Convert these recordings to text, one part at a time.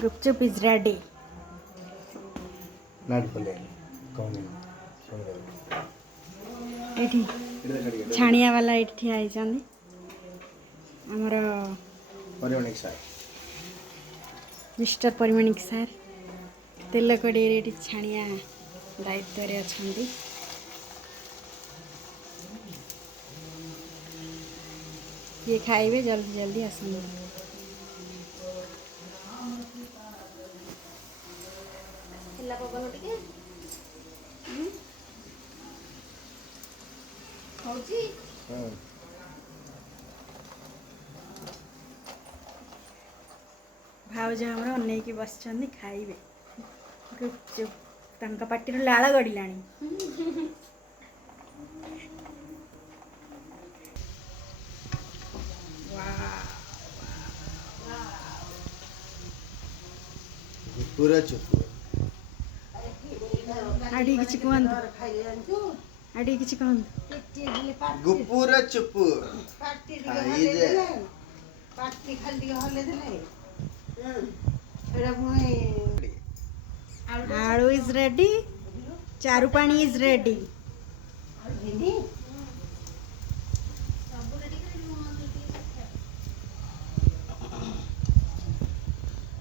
Gupchup is ready. एठी छाणिया वाला एठी ठिया होइछन्ती हमर परिमणिक सार मिस्टर परिमणिक सार तेल कड़े एठी छाणिया दायित्व रे अछन्ती। ये खाइबे जल्दी जल्दी आसन्ते। भाउज हमर अनेकी बसछन्ती खाइबे गुपचुप तांका पाटिरु लाळ गडिलाणी। पूरा चुप आडी किछि कहंतु आडी किछि कहंतु गुपुरा चुप खाई दे पाटी खाली हले देले आलू इज रेडी चारू पानी इज रेडी।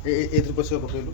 ए पछे पकेलु